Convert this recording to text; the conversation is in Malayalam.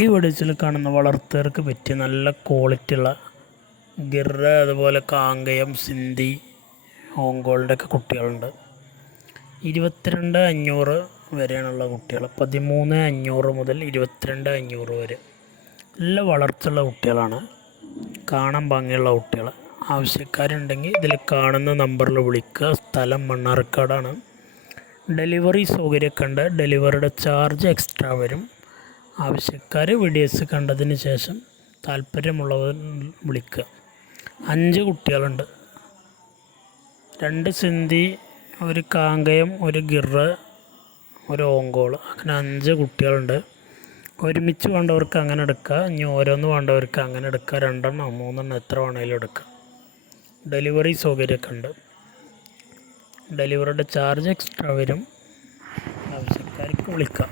ഈ വീഡിയോയിൽ കാണുന്ന വളർത്തുകാർക്ക് പറ്റിയ നല്ല ക്വാളിറ്റിയുള്ള ഗിർര, അതുപോലെ കാങ്കയം, സിന്ധി, ഓങ്കോളിൻ്റെ ഒക്കെ കുട്ടികളുണ്ട്. 22,500 വരെയാണുള്ള കുട്ടികൾ. 13,500 മുതൽ 22,500 വരെ. നല്ല വളർച്ചയുള്ള കുട്ടികളാണ്, കാണാൻ ഭംഗിയുള്ള കുട്ടികൾ. ആവശ്യക്കാരുണ്ടെങ്കിൽ ഇതിൽ കാണുന്ന നമ്പറിൽ വിളിക്കുക. സ്ഥലം മണ്ണാർക്കാടാണ്. ഡെലിവറി സൗകര്യമൊക്കെ ഉണ്ട്. ഡെലിവറിയുടെ ചാർജ് എക്സ്ട്രാ വരും. ആവശ്യക്കാർ വീഡിയോസ് കണ്ടതിന് ശേഷം താല്പര്യമുള്ളവർ വിളിക്കുക. 5 കുട്ടികളുണ്ട്. 2 സിന്ധി, ഒരു കാങ്കയം, ഒരു ഗിർര, ഒരു ഓങ്കോൾ, അങ്ങനെ 5 കുട്ടികളുണ്ട്. ഒരുമിച്ച് വേണ്ടവർക്ക് അങ്ങനെ എടുക്കുക. ഇനി ഓരോന്ന് വേണ്ടവർക്ക് അങ്ങനെ എടുക്കുക. 2 എണ്ണം 3 എണ്ണം എത്ര വേണമെങ്കിലും എടുക്കുക. ഡെലിവറി സൗകര്യമൊക്കെ ഉണ്ട്. ഡെലിവറിയുടെ ചാർജ് എക്സ്ട്രാ വരും. ആവശ്യക്കാർക്ക് വിളിക്കാം.